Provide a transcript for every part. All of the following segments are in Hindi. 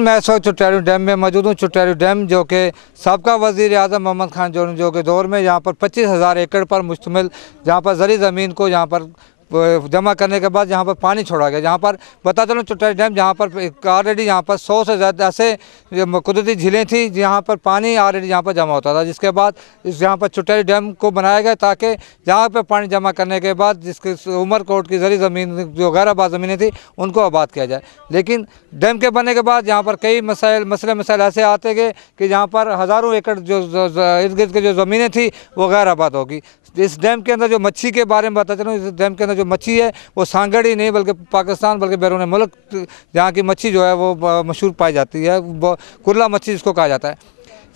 नाज़रीन, मैं इस वक्त चुट्टारू डैम में मौजूद हूँ। चुट्टारू डैम जो कि साबका वज़ीर आज़म मोहम्मद खान जो के दौर में यहाँ पर 25,000 एकड़ पर मुश्तमिल जहाँ पर ज़री ज़मीन को यहाँ पर जमा करने के बाद यहाँ पर पानी छोड़ा गया। जहाँ पर बता चलूँ चुट्टारू डैम जहाँ पर ऑलरेडी यहाँ पर 100 से ज़्यादा ऐसे कुदरती झीलें थी जहाँ पर पानी ऑलरेडी यहाँ पर जमा होता था, जिसके बाद यहाँ पर चुट्टारू डैम को बनाया गया ताकि जहाँ पर पानी जमा करने के बाद जिसके उमरकोट की ज़री ज़मीन जो गैर आबाद ज़मीनें थी उनको आबाद किया जाए। लेकिन डैम के बनने के बाद यहाँ पर कई मसले ऐसे आते गए कि यहाँ पर हज़ारों एकड़ जो इर्द गिर्द की जो ज़मीनें थी वो गैर आबाद होगी। इस डैम के अंदर जो मच्छी के बारे में बता चलूँ, इस डैम के अंदर जो मच्छी है वो सांगड़ ही नहीं बल्कि पाकिस्तान बल्कि बैरून मुल्क जहाँ की मच्छी जो है वो मशहूर पाई जाती है, कुर्ला मच्छी जिसको कहा जाता है।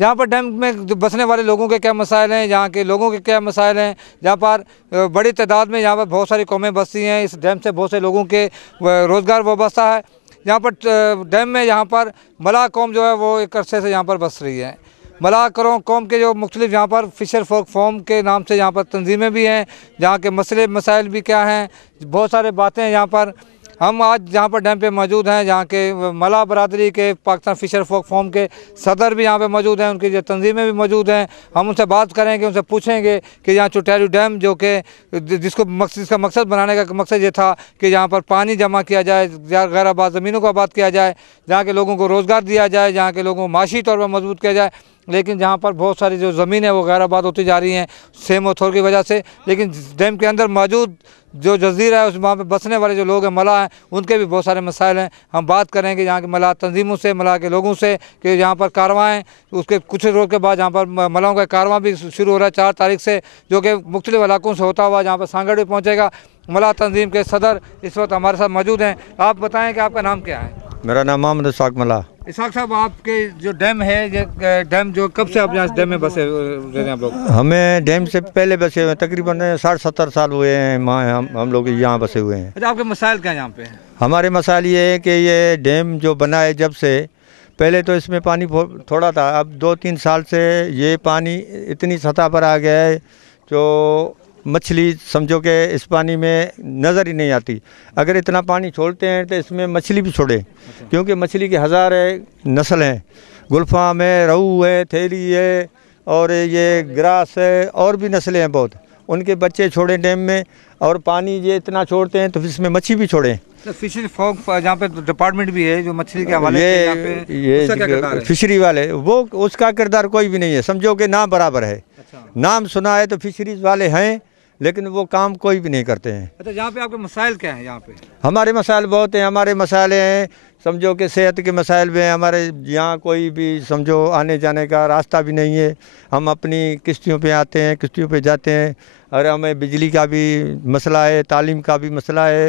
यहाँ पर डैम में बसने वाले लोगों के क्या मसाइल हैं, यहाँ के लोगों के क्या मसाइल हैं, जहाँ पर बड़ी तादाद में यहाँ पर बहुत सारी कौमें बसती हैं। इस डैम से बहुत से लोगों के रोज़गार वाबस्ता है। यहाँ पर डैम में यहाँ पर मलाह कौम जो है वो एक अरसे से यहाँ पर बस रही है। मलाह कौम के जो मुख्तलिफ यहाँ पर फ़िशर फोक फॉर्म के नाम से यहाँ पर तंजीमें भी हैं, जहाँ के मसाइल भी क्या हैं, बहुत सारे बातें हैं। यहाँ पर हम आज जहाँ पर डैम पे मौजूद हैं, जहाँ के मलाह बरादरी के पाकिस्तान फ़िशर फोक फॉर्म के सदर भी यहाँ पे मौजूद हैं, उनकी जो तंजीमें भी मौजूद हैं। हम उनसे बात करेंगे, उनसे पूछेंगे कि यहाँ चुट्टारू डैम जो कि जिसका मकसद बनाने का मकसद ये था कि यहाँ पर पानी जमा किया जाए, गैर आबाद ज़मीनों को आबाद किया जाए, जहाँ के लोगों को रोज़गार दिया जाए, जहाँ के लोगों को माशी तौर पर मजबूत किया जाए। लेकिन जहाँ पर बहुत सारी जो ज़मीन है वो गैर आबाद होती जा रही हैं सेम ऑथोर की वजह से। लेकिन डैम के अंदर मौजूद जो जजीरा है उस वहाँ पे बसने वाले जो लोग हैं मलाह हैं, उनके भी बहुत सारे मसाइल हैं। हम बात करेंगे यहाँ के मलाह तंजीमों से, मलाह के लोगों से कि यहाँ पर कारवां हैं। उसके कुछ रोज़ के बाद यहाँ पर मलाहों का कारवां भी शुरू हो रहा है 4 तारीख से, जो कि मुख्तलिफ इलाकों से होता हुआ यहाँ पर सांगड़ भी पहुँचेगा। मलाह तंजीम के सदर इस वक्त हमारे साथ मौजूद हैं। आप बताएँ कि आपका नाम क्या है? मेरा नाम मोहम्मद इसाक मल्ला। इसाक साहब, आपके जो डैम है, ये डैम जो कब से आप यहाँ डैम में बसे हैं आप लोग? हमें डैम से पहले बसे हुए तकरीबन 60-70 साल हुए हैं। हम लोग यहाँ बसे हुए हैं। अच्छा, आपके मसाइल क्या हैं यहाँ पे? हमारे मसाइल ये है कि ये डैम जो बना है जब से, पहले तो इसमें पानी थोड़ा था, अब 2-3 साल से ये पानी इतनी सतह पर आ गया है जो मछली समझो कि इस पानी में नज़र ही नहीं आती। अगर इतना पानी छोड़ते हैं तो इसमें मछली भी छोड़े, क्योंकि मछली की हज़ार नस्ल हैं। गुल्फा में रहू है, थेली है और ये ग्रास है और भी नस्लें हैं बहुत। उनके बच्चे छोड़े डैम में और पानी ये इतना छोड़ते हैं तो इसमें मच्छी भी छोड़ें। तो फिशरी फॉग जहाँ पे डिपार्टमेंट भी है जो मछली के हवाले ये फिशरी वाले वो उसका किरदार कोई भी नहीं है, समझो कि नाम बराबर है। अच्छा। नाम सुना है तो फिशरीज वाले हैं लेकिन वो काम कोई भी नहीं करते हैं। अच्छा, यहाँ पे आपके मसाइल क्या हैं? यहाँ पे हमारे मसाइल बहुत हैं। हमारे मसाइल हैं समझो कि सेहत के मसाइल भी हैं। हमारे यहाँ कोई भी समझो आने जाने का रास्ता भी नहीं है। हम अपनी किश्तियों पे आते हैं, किश्तियों पे जाते हैं, और हमें बिजली का भी मसला है, तालीम का भी मसला है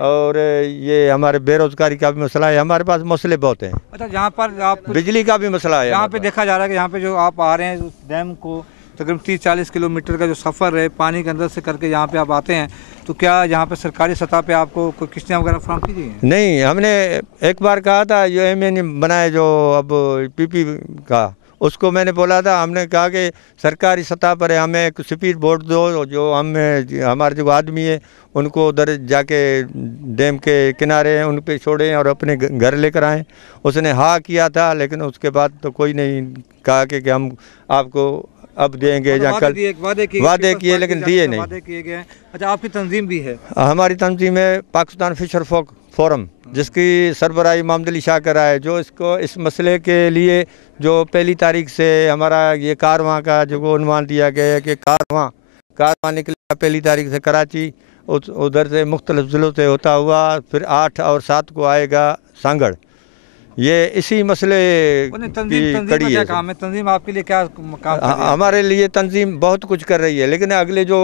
और ये हमारे बेरोज़गारी का भी मसला है। हमारे पास मसले बहुत हैं। अच्छा, यहाँ पर आप बिजली का भी मसला है। यहाँ पे देखा जा रहा है कि यहाँ पे जो आप आ रहे हैं उस डैम को तकरीबन 30-40 किलोमीटर का जो सफ़र है पानी के अंदर से करके यहाँ पे आप आते हैं, तो क्या यहाँ पे सरकारी सतह पे आपको कोई किश्तियाँ वगैरह फराहम की गई हैं? नहीं, हमने एक बार कहा था जो एमएनए बनाए जो अब पीपी का, उसको मैंने बोला था, हमने कहा कि सरकारी सतह पर हमें एक स्पीड बोट दो, जो हमारे जो आदमी है उनको उधर जाके डैम के किनारे हैं उन पे छोड़ें और अपने घर लेकर आएँ। उसने हाँ किया था, लेकिन उसके बाद तो कोई नहीं कहा कि हम आपको अब देंगे या कल। वादे किए लेकिन दिए नहीं। वादे किए गए। अच्छा, आपकी तंजीम भी है? हमारी तंजीम है पाकिस्तान फ़िशर फोक फोरम, जिसकी सरबराही मोहम्मद अली शाह कर रहा है, जो इसको इस मसले के लिए जो 1 तारीख से हमारा ये कारवां का जो उन्वान दिया गया है कि कारवां निकला 1 तारीख से कराची, उधर से मुख्तलिफ ज़िलों से होता हुआ फिर 8 और 7 को आएगा सांगड़। ये इसी मसले की कड़ी है। काम है तंजीम आपके लिए क्या काम? हमारे लिए तंजीम बहुत कुछ कर रही है, लेकिन अगले जो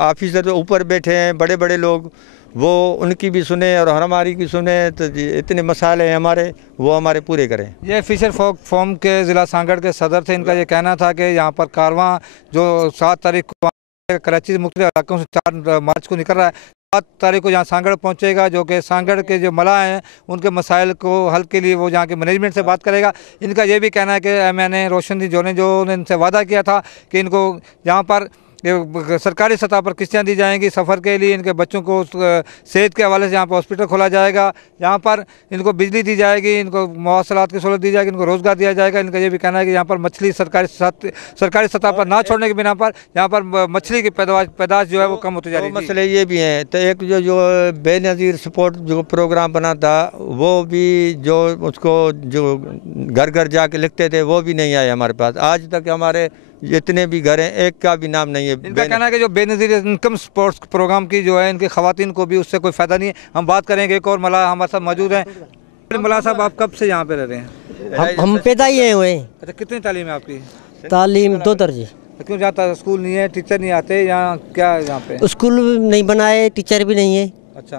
ऑफिसर जो ऊपर बैठे हैं बड़े बड़े लोग, वो उनकी भी सुने और हमारी भी सुने, तो इतने मसाले हैं हमारे, वो हमारे पूरे करें। ये फिशर फोक फॉर्म के ज़िला सांगड़ के सदर थे। इनका ये कहना था कि यहाँ पर कारवां जो 7 तारीख को कराची मुख्तलिफ इलाकों से 4 मार्च को निकल रहा है, 7 तारीख को यहाँ सांगड़ पहुँचेगा, जो कि सांगड़ के जो मलाह हैं उनके मसाइल को हल के लिए वो यहाँ के मैनेजमेंट से बात करेगा। इनका ये भी कहना है कि मैंने रोशनदी जो ने इनसे वादा किया था कि इनको यहाँ पर ये सरकारी सतह पर किश्तियाँ दी जाएंगी सफ़र के लिए, इनके बच्चों को सेहत के हवाले से यहाँ पर हॉस्पिटल खोला जाएगा, यहाँ पर इनको बिजली दी जाएगी, इनको मवासलात की सहूलत दी जाएगी, इनको रोज़गार दिया जाएगा। इनका ये भी कहना है कि यहाँ पर मछली सरकारी सतह पर ना छोड़ने के बिना पर यहाँ पर मछली की पैदावार जो है वो कम होती जा रही है। मसले ये भी हैं, तो एक जो बेनज़ीर सपोर्ट जो प्रोग्राम बना था वो भी जो उसको जो घर घर जाके लिखते थे वो भी नहीं आए हमारे पास। आज तक हमारे जितने भी घर हैं एक का भी नाम नहीं है। इनका कहना है कि जो बेनज़ीर इनकम सपोर्ट्स प्रोग्राम की जो है इनकी ख़वातीन को भी उससे कोई फ़ायदा नहीं है। हम बात करेंगे एक और मल्लाह हमारे साथ मौजूद हैं। मल्लाह साहब, आप कब से यहाँ पे रह रहे हैं? हम पैदा ही हुए। अच्छा, कितनी तालीम है आपकी? तालीम 2 दर्जे। क्यों जाता स्कूल नहीं है, टीचर नहीं आते यहाँ, क्या है यहाँ पे? स्कूल नहीं बनाए, टीचर भी नहीं है। अच्छा,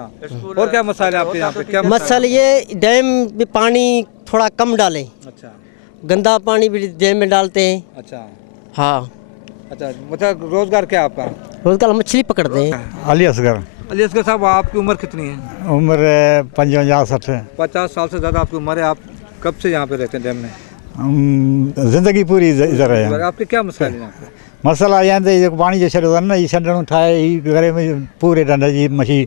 और क्या मसाले आपके यहाँ पे? क्या मसल ये डैम में पानी थोड़ा कम डालें। अच्छा, गंदा पानी भी डैम में डालते हैं। अच्छा, हाँ। अच्छा, मतलब रोजगार क्या आपका? रोजगार मछली पकड़ते हैं। अली असगर। अली असगर साहब, आपकी उम्र कितनी है? उम्र 55-60 है। 50 साल से ज़्यादा आपकी उम्र है। आप कब से यहाँ पे रहते हैं डैम में? ज़िंदगी पूरी इधर है। आपके क्या मसाले हैं यहाँ पे? मसला ये है पानी जो छॾियो अथनि न, हीअ छंडणूं ठाहे ही करे में पूरे ढंढ जी मछी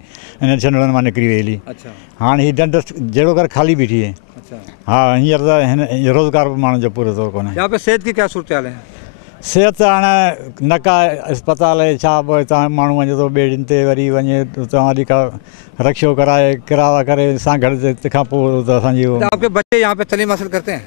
हिन छंडणनि मां निकिरी वई हली। अच्छा, हाणे हीअ ढंढ जहिड़ो कर ख़ाली बीठी है। अच्छा, हाँ, हींअर त हिन रोज़गार बि माण्हुनि जो पूरो तौरु कोन्हे। यहाँ पे सेहत की क्या सूरत हाल है? सिहत हाणे नका अस्पताल आहे, छा तव्हां माण्हू वञे थो ॿिए ॾींहं ते वरी वञे तव्हां का रक्षो कराए किराया करे सां गॾु तंहिंखां पोइ त असांजी आपके बच्चे यहाँ पे तालीम हासिल करते हैं?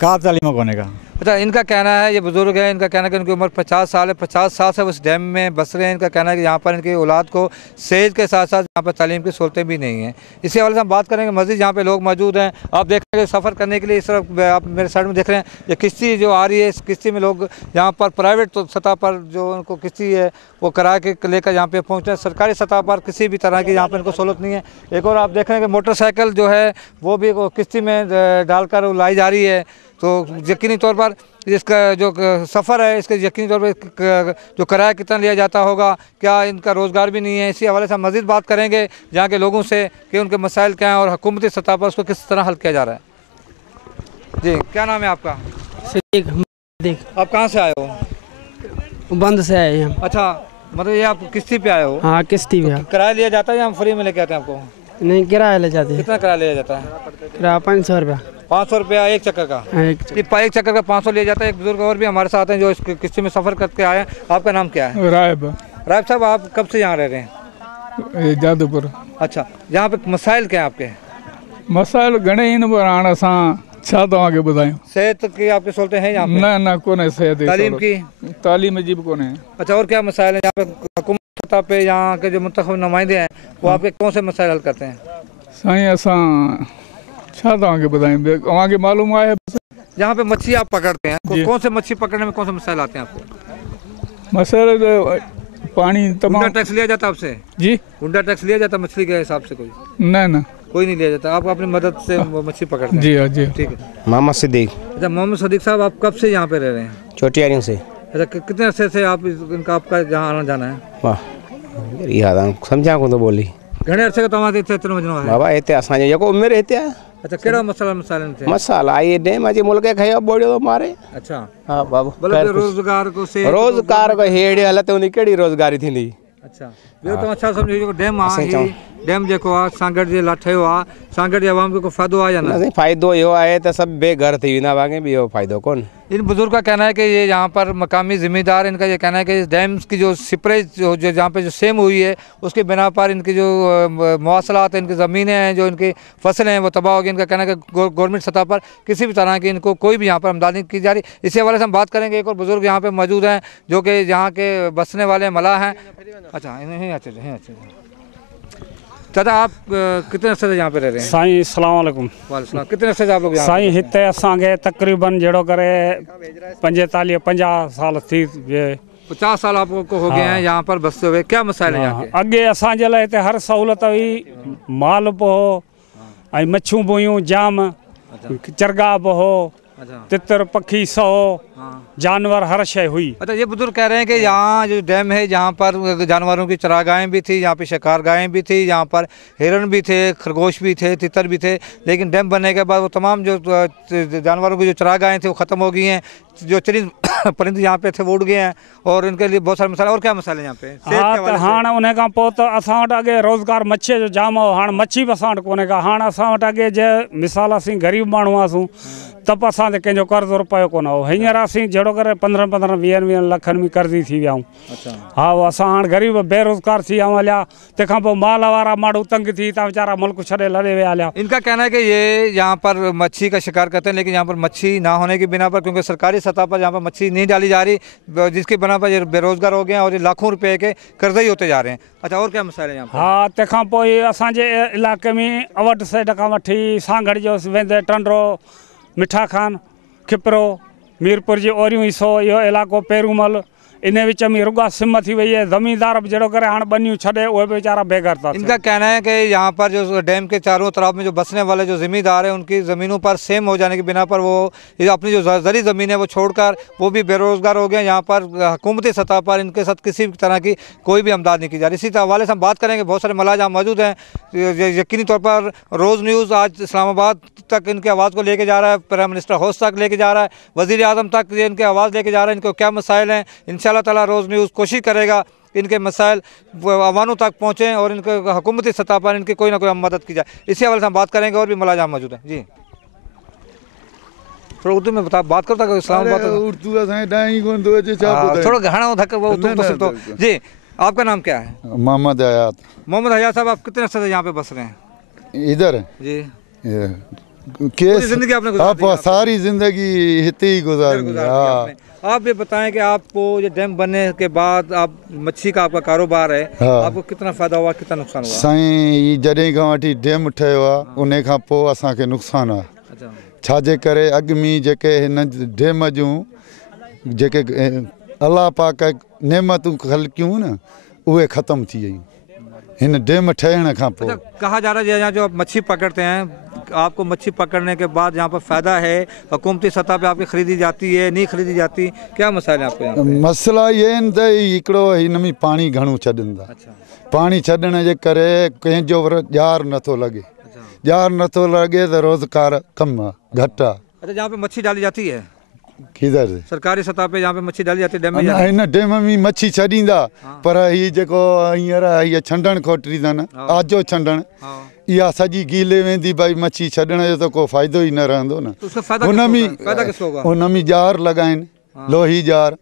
का तालीम कोन्हे का। अच्छा, इनका कहना है, ये बुज़ुर्ग है, इनका कहना है कि इनकी उम्र 50 साल है, 50 साल से उस डैम में बस रहे हैं। इनका कहना है कि यहाँ पर इनकी औलाद को सेहत के साथ साथ यहाँ पर तालीम की सहूलतें भी नहीं हैं। इसी हवाले से हम बात करेंगे। मस्जिद यहाँ पे लोग मौजूद हैं। आप देख रहे हैं सफ़र करने के लिए इस तरफ आप मेरे साइड में देख रहे हैं ये किश्ती जो आ रही है, इस किश्ती में लोग यहाँ पर प्राइवेट सतह पर जो उनको किश्ती है वो करा के लेकर यहाँ पे पहुँचते हैं। सरकारी सतह पर किसी भी तरह की यहाँ पर इनको सहूलत नहीं है। एक और आप देख रहे हैं कि मोटरसाइकिल जो है वो भी किश्ती में डालकर लाई जा रही है। तो यकीनी तौर पर इसका जो सफ़र है इसके यकीनी तौर पर जो किराया कितना लिया जाता होगा, क्या इनका रोज़गार भी नहीं है। इसी हवाले से हम मज़ीद बात करेंगे यहाँ के लोगों से कि उनके मसाइल क्या हैं और हुकूमती सतह पर उसको किस तरह हल किया जा रहा है। जी, क्या नाम है आपका? आप कहाँ से आए हो? बंद से आए हैं। अच्छा, मतलब ये आप किश्ती पे आए हो? हाँ, किश्ती पे। किराया लिया जाता है या हम फ्री में लेके आते हैं आपको? नहीं, किराया ले जाते हैं। कितना किराया लिया जाता है? किराया 500 रुपया। 500 रुपया एक चक्कर का? एक चक्कर का 500 लिया जाता है। एक बुजुर्ग और भी हमारे साथ हैं जो इस किश्ती में सफ़र करके आए हैं। आपका नाम क्या है? रायब। रायब साहब, आप कब से यहाँ रह रहे हैं? जादूपुर। अच्छा, यहाँ पे मसाइल क्या है आपके? मसाइल घणे इन पर हाणे असां छा तव्हांखे ॿुधायूं। सेहत की आपकी सहूलतें हैं यहाँ पे? न कोन्हे सेहत। तालीम की? तालीम जी भी कोन्हे। अच्छा, और क्या मसाइल हैं यहाँ पे? हुकूमत सतह पे यहाँ के जो मुंतखब नुमाइंदे हैं वो आपके कौन से मसाइल हल करते हैं? साईं असां छा तव्हांखे ॿुधायूं, तव्हांखे मालूम आहे। यहाँ पे मच्छी आप पकड़ते हैं, कौन से मच्छी पकड़ने में कौन से मसाइल आते हैं आपको? मसाइल पानी तमाम। टैक्स लिया जाता आपसे? जी, गुंडा टैक्स लिया जाता मछली के हिसाब से? न कोई नहीं लिया जाता। आप अपनी मदद से मछली पकड़ते हैं? जी हाँ जी। ठीक है। मोहम्मद सिद्दीक। अच्छा, मोहम्मद सिद्दीक साहब, आप कब से यहाँ पे रह रहे हैं? चोटियारियों से। अच्छा, कितने अर्से से आप इनका आपका जहाँ आना जाना है? वाह, याद समझा को तो बोली घणे अर्से का तव्हां हिते अचणु वञिणो आहे? बाबा हिते असांजो जेको उमिरि हिते आहे। अच्छा, कहिड़ा मसाइलनि ते? मसाला ये डैम जे मुल्क खे बोड़ियो तो मारे। अच्छा, हाँ बाबू, रोज़गार को से रोज़गार को हेड़ी हालत उन कहिड़ी रोज़गारी थींदी? अच्छा, ॿियो तव्हां छा सम्झो जेको डैम आहे, डैम जेको आहे सांगड़ जे लाइ ठहियो आहे, सांगड़ जे आवाम खे को फ़ाइदो आहे या न? फ़ाइदो इहो आहे त सभु बेघर थी वेंदा, बाक़ी ॿियो फ़ाइदो कोन। इन बुजुर्ग का कहना है कि ये यहाँ पर मकामी ज़िम्मेदार, इनका ये कहना है कि डैम्स की जो सिपरेज जो जहाँ पे जो सेम हुई है उसके बिना पर इनकी जो मवासलात हैं, इनकी ज़मीनें हैं, जो इनकी फसलें हैं वो तबाह होगी। इनका कहना है कि गवर्नमेंट सतह पर किसी भी तरह की इनको कोई भी यहाँ पर आमदनी की जा रही। इसी हवाले से हम बात करेंगे। एक और बुजुर्ग यहाँ पे मौजूद हैं जो कि यहाँ के बसने वाले मलाह हैं। अच्छा, दादा, आप कितने अर्से से यहाँ पे रह रहे हैं? साईं अस्सलाम वालेकुम। वालेकुम। कितने अर्से से आप लोग यहाँ? साईं हिते असांखे तकरीबन जहिड़ो करे 45-50 साल थी विए। 50 साल आपको हो गए हैं यहाँ पर बसते हुए। क्या मसाइल है यहाँ के? अॻे असांजे लाइ हिते हर सहूलियत हुई, माल बि हो ऐं मच्छियूं बि हुयूं जाम, चरगाह बि हो तितर पखी 100 जानवर हर शय हुई। अच्छा, ये बुजुर्ग कह रहे हैं कि यहाँ जो डैम है जहाँ पर जानवरों की चरागाहें भी थी, यहाँ पे शिकार गाहें भी थी, यहाँ पर हिरण भी थे, खरगोश भी थे, तितर भी थे, लेकिन डैम बनने के बाद वो तमाम जो जानवरों की जो चरागाहें थी वो ख़त्म हो गई हैं। जो चरिंद परिंद यहाँ पे थे वो उड़ गए हैं और इनके लिए बहुत सारे मसाले। और क्या मसाले यहाँ पे? हाँ, तो हाँ उन खां पोइ त असां वटि अॻे रोज़गार मच्छी जो जाम हो, हाँ मच्छी बि असां वटि कोन्हे का। हाँ असां वटि अॻे जे मिसाल असीं ग़रीब माण्हू हुआसीं त बि असांखे कंहिंजो कर्ज़ु रुपयो कोन हो। हींअर असीं जहिड़ो करे 15-15 20 लखनि में कर्ज़ी थी विया आहियूं। हा, उहो असां हाणे ग़रीब बेरोज़गार थी विया आहियूं हलिया। तंहिंखां पोइ माल वारा माण्हू तंग थी था वीचारा मुल्क छॾे लड़े विया हलिया। इनका कहना है कि ये यहाँ पर मच्छी का शिकार करते हैं, लेकिन यहाँ पर मच्छी ना होने की बिना पर, क्योंकि सरकारी सतह पर यहाँ पर मच्छी नहीं डाली जा रही, जिसकी बना पर ये बेरोजगार हो गए हैं और ये लाखों रुपए के कर्जे ही होते जा रहे हैं। अच्छा, और क्या मसाइल है यहाँ पर? हाँ, तंहिंखां पोइ असांजे इलाइक़े में अवध साइड खां वठी सांगड़ जो वेंदे टंडरो, मिठा खान, खिपरो, मीरपुर जी ओरियूं हिसो, इहो इलाइक़ो पेरूमल, इन विच में रुगा सिम थी वही है। ज़मींदार भी जड़ो करे हाँ बनियूं छड़े वो बेचारा बेघर था। इनका कहना है कि यहाँ पर जो डैम के चारों तरफ में जो बसने वाले जो ज़मींदार हैं उनकी ज़मीनों पर सेम हो जाने की बिना पर वो अपनी जो ज़री ज़मीन है वो छोड़कर वो भी बेरोज़गार हो गए। यहाँ पर हुकूमती सतह पर इनके साथ किसी भी तरह की कोई भी इमदाद नहीं की जा रही। इसी हवाले से हम बात करेंगे, बहुत सारे मलाज यहाँ मौजूद हैं। यकीनी तौर पर रोज़ न्यूज़ आज इस्लामाबाद तक इनकी आवाज़ को लेके जा रहा है, प्राइम मिनिस्टर हाउस तक लेके जा रहा है, वज़ीर आज़म तक इनकी आवाज़ लेके जा रहा है। इनको क्या मसाइल हैं, इंशाअल्लाह ताला रोज़ न्यूज़ कोशिश करेगा इनके मसाइल अवानों तक पहुँचें और इनके हुकूमती सतह पर इनकी कोई ना कोई मदद की जाए। इसी हवाले से हम बात करेंगे। और भी मलाज यहाँ मौजूद हैं। जी, थोड़ा उर्दू में बात करता है इस्लामाबाद। थोड़ा घना धक्का तो। जी, आपका नाम क्या है? मोहम्मद हयात। मोहम्मद हयात साहब, आप कितने अर्से से यहाँ पे बस रहे हैं? इधर जी, जिंदगी आपने आप सारी जिंदगी इतनी ही गुजारी। आप ये बताएं कि आपको ये डैम बनने के बाद आप मच्छी का आपका कारोबार है, आपको कितना फ़ायदा हुआ, कितना नुकसान हुआ? साईं जॾहिं खां वठी डैम ठहियो आहे उन खां पोइ असांखे नुक़सानु आहे। छाजे करे अॻु में जेके हिन डैम जूं जेके अलाह पाक नेमतूं ख़लकियूं न उहे ख़तम थी वयूं इन डैम ठहण खां पोइ। कहा जा रहा है यहाँ जो आप मच्छी पकड़ते हैं, आपको मच्छी पकड़ने के बाद यहाँ पर फ़ायदा है, हुकूमती सतह पे आपकी ख़रीदी जाती है, नहीं ख़रीदी जाती, क्या मसाइल है आपको यहाँ पे? मसला ये आहिनि त हिकिड़ो हिन में पाणी घणो छॾींदा। पाणी छॾण जे करे कंहिंजो ॼार नथो लॻे। ॼार नथो लॻे त रोज़गार कम आहे, घटि आहे। अच्छा, जहाँ पे मच्छी डाली जाती है किधर सरकारी सतह पे जहाँ पे मच्छी डाली जाती है डैम में? हिन डैम में मच्छी छॾींदा, पर हीअ जेको हींअर हीअ छंडण खोटरी अथनि, आजो छंडण, इहा सॼी गीले वेंदी। भाई मच्छी छॾण जो त को फ़ाइदो ई न रहंदो न। उन में जार लॻाइनि, लोही जार,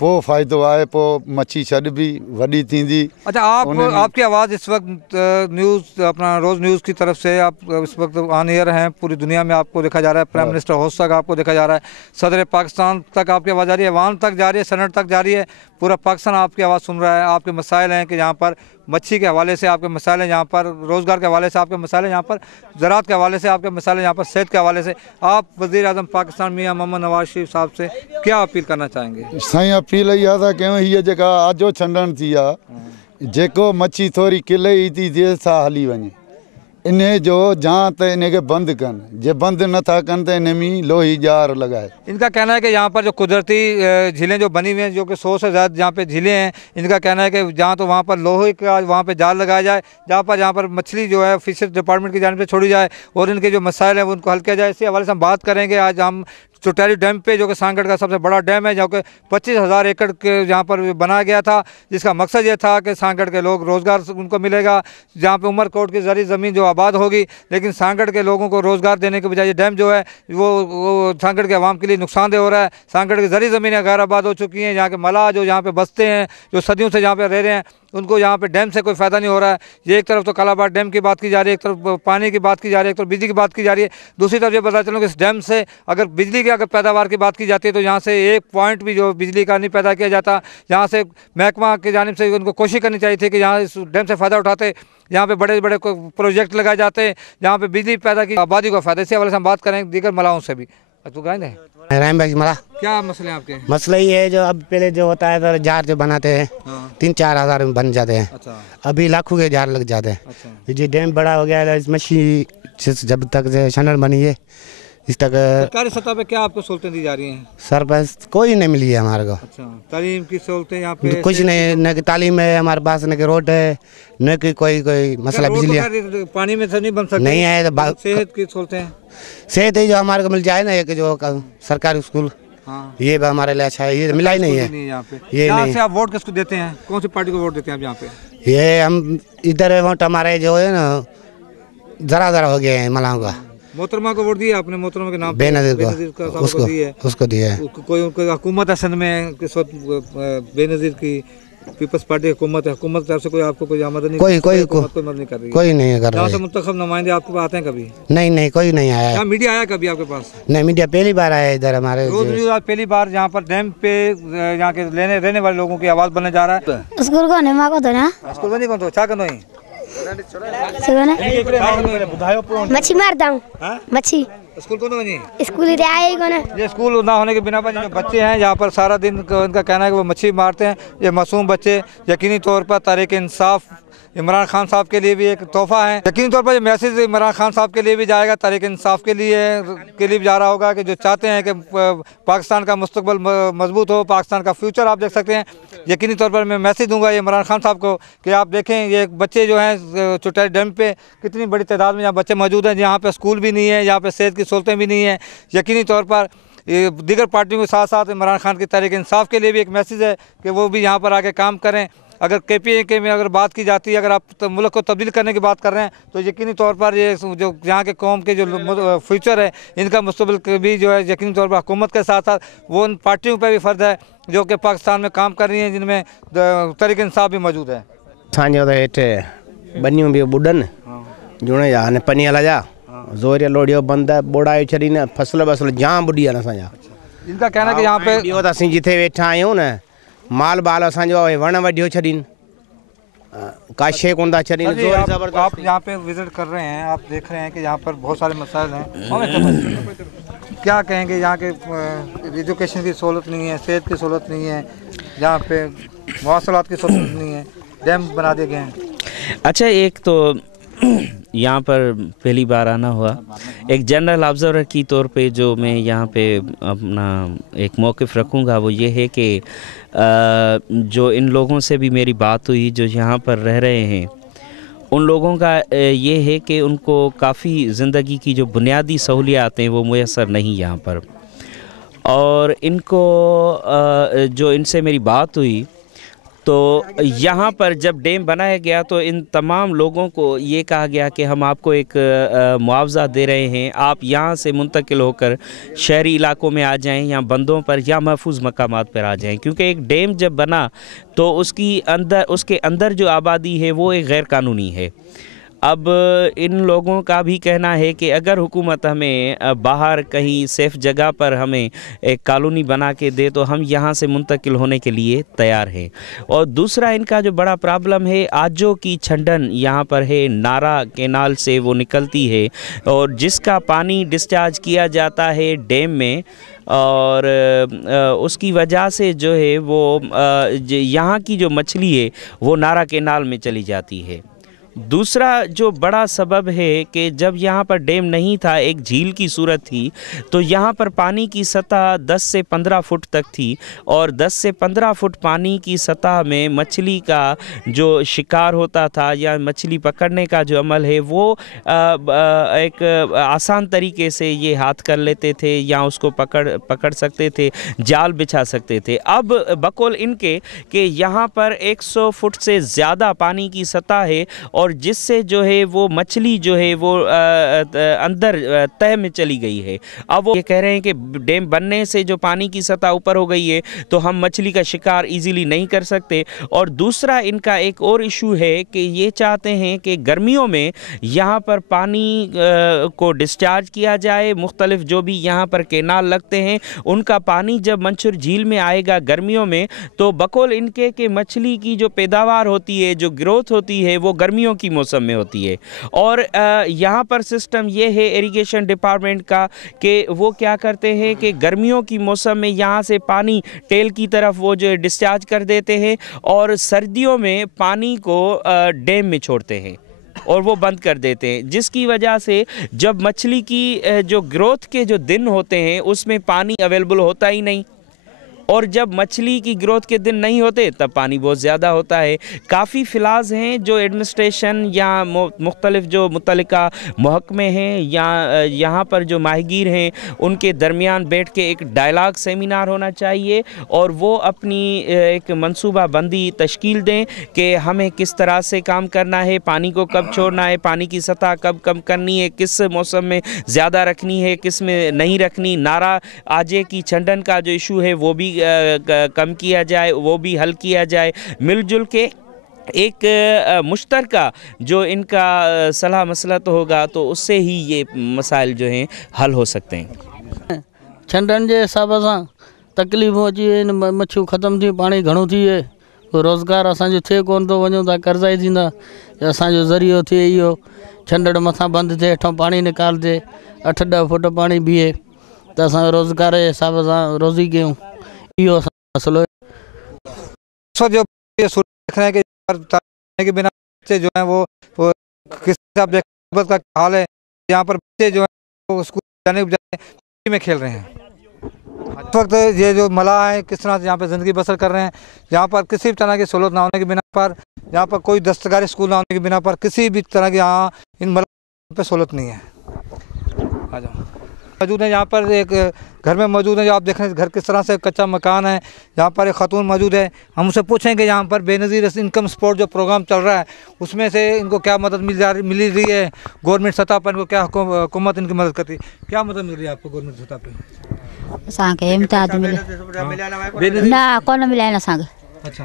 पोइ फ़ाइदो आहे, पोइ मच्छी छॾ बि वॾी थींदी। अच्छा, आपकी आवाज़ इस वक्त न्यूज़ अपना रोज़ न्यूज़ की तरफ से आप इस वक्त ऑन एयर हैं, पूरी दुनिया में आपको देखा जा रहा है, प्राइम मिनिस्टर हाउस तक आपको देखा जा रहा है, सदर पाकिस्तान तक आपकी आवाज़ आ रही है, अवाम तक जा रही है, सेनेट तक जा रही है, पूरा पाकिस्तान आपकी आवाज़ सुन रहा है। आपके मसाइल हैं कि यहाँ पर मच्छी के हवाले से आपके मसाइल हैं, यहाँ पर रोज़गार के हवाले से आपके मसाइल हैं, यहाँ पर ज़राअत के हवाले से आपके मसाइल हैं, यहाँ पर सेहत के हवाले से। आप वज़ीर आज़म पाकिस्तान मियां मोहम्मद नवाज शरीफ साहब से क्या अपील करना चाहेंगे? साईं अपील इहा था कयूं, हीअ जेका आजो छंडण थी आहे, जेको मच्छी थोरी किले ई थी थिए सा हली वञे, इन जो जां त इनखे बंदि कनि, जे बंदि नथा कनि त इन में लोही जार लगाए। इनका कहना है कि यहाँ पर जो कुदरती झीलें जो बनी हुई हैं, जो कि 100 से ज़्यादा जहाँ पे झीलें हैं, इनका कहना है कि जहाँ तो वहाँ पर लोहे का वहाँ पे जाल लगाया जाए, जहाँ पर मछली जो है फिशरीज डिपार्टमेंट की जानिब से छोड़ी जाए और इनके जो मसाइल हैं वो उनको हल किया जाए। इसी हवाले से हम बात करेंगे। आज हम चुटारी डैम पे, जो कि सांगड़ का सबसे बड़ा डैम है, जो कि 25,000 एकड़ के जहाँ पर बनाया गया था, जिसका मकसद ये था कि सांगड़ के लोग रोज़गार उनको मिलेगा, जहाँ पे उमरकोट की ज़री ज़मीन जो आबाद होगी, लेकिन सांगड़ के लोगों को रोज़गार देने के बजाय ये डैम जो है वो सांगड़ के अवाम के लिए नुकसानदेह हो रहा है। सांगड़ की ज़री ज़मीनें गैर आबाद हो चुकी हैं, यहाँ के मलाह जो यहाँ पे बसते हैं, जो सदियों से यहाँ पे रह रहे हैं, उनको यहाँ पे डैम से कोई फ़ायदा नहीं हो रहा है। ये एक तरफ तो कालाबाड़ डैम की बात की जा रही है, एक तरफ पानी की बात की जा रही है, एक तरफ बिजली की बात की जा रही है, दूसरी तरफ ये पता चलो कि इस डैम से अगर बिजली की पैदावार की बात की जाती है तो यहाँ से एक पॉइंट भी जो बिजली का नहीं पैदा किया जाता। यहाँ से महकमा की जानिब से उनको कोशिश करनी चाहिए थी कि यहाँ इस डैम से फ़ायदा उठाते, यहाँ पे बड़े बड़े प्रोजेक्ट लगाए जाते हैं, जहाँ पे बिजली पैदा की आबादी को फ़ायदा। इसी हवाले से हम बात करेंगे दीगर मलाहों से भी। तो गाएंगे राम भाई मला क्या मसले हैं आपके? मसला ये है, जो अब पहले जो होता है तो जार जो बनाते हैं 3-4 हज़ार में बन जाते हैं। अच्छा। अभी लाखों के जार लग जाते हैं। अच्छा। ये डैम बड़ा हो गया है, इस मछली जब तक छनड़ बनी है इस तक सरकारी सतह पे क्या आपको सहूलतें दी जा रही हैं? सर बस कोई नहीं मिली है हमारे को। अच्छा, तालीम की सहूलतें यहाँ पे कुछ नहीं, न कि तालीम है हमारे पास, न कि रोड है, न कि कोई मसला बिजली पानी में तो नहीं बन सकती, नहीं है। तो सेहत की सहूलतें, सेहत ही जो हमारे को मिल जाए ना, एक जो सरकारी स्कूल, हाँ, ये भी हमारे लिए अच्छा है। ये मिला ही नहीं है यहाँ पे। ये यहाँ नहीं। से आप वोट किसको देते हैं? कौन सी पार्टी को वोट देते हैं आप यहाँ पे? ये हम इधर वोट हमारे जो है ना जरा हो गए हैं मलाओं का। मोहतरमा को वोट दिया आपने? मोहतरमा के नाम बेनजीर का उसको दिया है। कोई हुकूमत है सिंध में किस वक्त बेनजीर की पीपल्स पार्टी हुकूमत है, हुकूमत तरफ से कोई आपको कोई आमदनी कोई मदद नहीं कर रही? कोई नहीं कर रहा है। मुंतखब नुमाइंदे आपके पास आते हैं कभी? नहीं कोई नहीं आया। क्या मीडिया आया कभी आपके पास? नहीं, मीडिया पहली बार आया इधर हमारे। रोज पहली बार यहाँ पर डैम पे यहाँ के रहने वाले लोगों की आवाज बनने जा रहा है। स्कूल को नहीं माको तो ना स्कूल बनी कौन तो क्या करना है? मच्छी मारता हूँ, मच्छी। स्कूल कौन बनी? स्कूल आए कौन? ये स्कूल ना होने के बिना पर जो बच्चे हैं यहाँ पर सारा दिन उनका कहना है कि वो मच्छी मारते हैं। ये मासूम बच्चे यकीनी तौर पर तहरीक इंसाफ इमरान खान साहब के लिए भी एक तोहफा है। यकीनी तौर पर ये मैसेज इमरान खान साहब के लिए भी जाएगा, तहरीक इंसाफ के लिए भी जा रहा होगा कि जो चाहते हैं कि पाकिस्तान का मुस्तकबिल मजबूत हो, पाकिस्तान का फ्यूचर आप देख सकते हैं। यकीनी तौर पर मैं मैसेज दूंगा ये इमरान खान साहब को कि आप देखें ये बच्चे जो हैं चुटाई डैम पे कितनी बड़ी तादाद में यहाँ बच्चे मौजूद हैं, जहाँ पे स्कूल भी नहीं है, यहाँ पे सेहत की सहूलतें भी नहीं है। यकीनी तौर पर दीगर पार्टियों के साथ साथ इमरान खान की तहरीक इंसाफ के लिए भी एक मैसेज है कि वो भी यहाँ पर आके काम करें। अगर KPA में अगर बात की जाती है, अगर आप मुल्क को तब्दील करने की बात कर रहे हैं तो यकीनी तौर पर ये जो यहाँ के कौम के जो फ्यूचर है, इनका मुस्तकबिल भी जो है यकीनी तौर पर हुकूमत के साथ साथ वो उन पार्टियों पर भी फ़र्ज है जो कि पाकिस्तान में काम कर रही हैं, जिनमें तहरीक इंसाफ भी मौजूद है। असांजो त हेठि बनियूं बि ॿुॾनि जुणे जा हाणे पनी हला जा ज़ोरिया लोड़ियो बंदि आहे, ॿोड़ाए छॾीनि, फसल जाम ॿुॾी आहिनि असांजा। इनका कहना है कि यहाँ पे ॿियो त असीं जिथे वेठा आहियूं न, माल बाल असांजो वण वढियो छॾीनि, का शइ कोन था छॾीनि। आप यहाँ पे विजिट कर रहे हैं, आप देख रहे हैं कि यहाँ पर बहुत सारे मसाइल हैं। क्या कहेंगे? यहाँ के एजुकेशन की सहूलत नहीं है, सेहत की सहूलत नहीं है, यहाँ पे मवासलात की सहूलत नहीं है, डैम बना दिए गए हैं। अच्छा, एक तो यहाँ पर पहली बार आना हुआ, एक जनरल ऑब्जर्वर की तौर पे जो मैं यहाँ पे अपना एक मौक़िफ़ रखूँगा वो ये है कि जो इन लोगों से भी मेरी बात हुई जो यहाँ पर रह रहे हैं, उन लोगों का ये है कि उनको काफ़ी ज़िंदगी की जो बुनियादी सहूलियात हैं वो मुयस्सर नहीं यहाँ पर। और इनको जो इनसे मेरी बात हुई तो यहाँ पर जब डैम बनाया गया तो इन तमाम लोगों को ये कहा गया कि हम आपको एक मुआवजा दे रहे हैं, आप यहाँ से मुंतकिल होकर शहरी इलाकों में आ जाएं या बंदों पर या महफूज मकामात पर आ जाएं, क्योंकि एक डैम जब बना तो उसके अंदर जो आबादी है वो एक गैर कानूनी है। अब इन लोगों का भी कहना है कि अगर हुकूमत हमें बाहर कहीं सेफ़ जगह पर हमें एक कॉलोनी बना के दे तो हम यहाँ से मुंतकिल होने के लिए तैयार हैं। और दूसरा इनका जो बड़ा प्रॉब्लम है, आजो की छंडन यहाँ पर है, नारा केनाल से वो निकलती है और जिसका पानी डिस्चार्ज किया जाता है डैम में, और उसकी वजह से जो है वो यहाँ की जो मछली है वो नारा केनाल में चली जाती है। दूसरा जो बड़ा सबब है कि जब यहाँ पर डैम नहीं था, एक झील की सूरत थी, तो यहाँ पर पानी की सतह 10 से 15 फुट तक थी और 10 से 15 फुट पानी की सतह में मछली का जो शिकार होता था या मछली पकड़ने का जो अमल है वो एक आसान तरीके से ये हाथ कर लेते थे या उसको पकड़ सकते थे, जाल बिछा सकते थे। अब बकौल इनके कि यहाँ पर 100 फुट से ज़्यादा पानी की सतह है और जिससे जो है वो मछली जो है वो अंदर तह में चली गई है। अब वो ये कह रहे हैं कि डैम बनने से जो पानी की सतह ऊपर हो गई है तो हम मछली का शिकार इजीली नहीं कर सकते। और दूसरा इनका एक और इशू है कि ये चाहते हैं कि गर्मियों में यहाँ पर पानी को डिस्चार्ज किया जाए, मुख्तलिफ जो भी यहाँ पर केनाल लगते हैं उनका पानी जब मंसूर झील में आएगा गर्मियों में तो बकौल इनके कि मछली की जो पैदावार होती है, जो ग्रोथ होती है वो गर्मियों की मौसम में होती है। और यहाँ पर सिस्टम ये है इरिगेशन डिपार्टमेंट का कि वो क्या करते हैं कि गर्मियों की मौसम में यहाँ से पानी टेल की तरफ वो जो डिस्चार्ज कर देते हैं और सर्दियों में पानी को डैम में छोड़ते हैं। और वो बंद कर देते हैं, जिसकी वजह से जब मछली की जो ग्रोथ के जो दिन होते हैं उसमें पानी अवेलेबल होता ही नहीं, और जब मछली की ग्रोथ के दिन नहीं होते तब पानी बहुत ज़्यादा होता है। काफ़ी फ़िलाज़ हैं जो एडमिनिस्ट्रेशन या मुख्तलिफ़ जो मुतल्लिका महकमे हैं या यहाँ पर जो माहिगीर हैं उनके दरमियान बैठ के एक डायलॉग सेमिनार होना चाहिए और वो अपनी एक मंसूबा बंदी तश्कील दें कि हमें किस तरह से काम करना है, पानी को कब छोड़ना है, पानी की सतह कब कम करनी है, किस मौसम में ज़्यादा रखनी है, किस में नहीं रखनी। नारा आजे की छंडन का जो इशू है वो भी कम किया जाए, वो भी हल किया जाए। मिलजुल के एक मुश्तरका जो इनका सलाह मसलत होगा तो उससे ही ये मसाइल जो हैं हल हो सकते हैं। छंडन जे हिसाब सां तकलीफ़ूं अची वियूं आहिनि, मच्छियूं ख़तमु थी, पाणी घणो थी वियो, रोज़गार असांजो थिए कोन थो, वञूं था कर्ज़ा ई थींदा, असांजो ज़रियो थिए इहो छंडड़ मथां बंदि थिए, हेठां पाणी निकालजे, 8-10 फुट पाणी बीहे त असां रोज़गार जे हिसाब सां रोज़ी कयूं, इहो मसलो है। जो देख रहे हैं कि के बिना बच्चे जो हैं वो किस हिसाब से का हाल है, यहाँ पर बच्चे जो हैं वो स्कूल जाने में खेल रहे हैं। इस वक्त ये जो मलाह है किस तरह से यहाँ पर ज़िंदगी बसर कर रहे हैं, यहाँ पर किसी भी तरह की सहूलत ना होने की बिना पर, यहाँ पर कोई दस्तकारी स्कूल ना होने की बिना पर किसी भी तरह की यहाँ इन मलाह पर सहूलत नहीं है। आ जाओ मौजूद है यहाँ पर एक घर में मौजूद है, जो आप देख रहे हैं घर किस तरह से कच्चा मकान है, यहाँ पर एक खातून मौजूद है। हम उससे पूछेंगे यहाँ पर बेनज़ीर इनकम सपोर्ट जो प्रोग्राम चल रहा है उसमें से इनको क्या मदद मिल रही है, गवर्नमेंट सतह पर इनको क्या हुकूमत इनकी मदद करती है, क्या मदद मिल रही है आपको गवर्नमेंट सतह पर? असांखे इम्तियाज़ मिले ना कोन मिला है असांखे।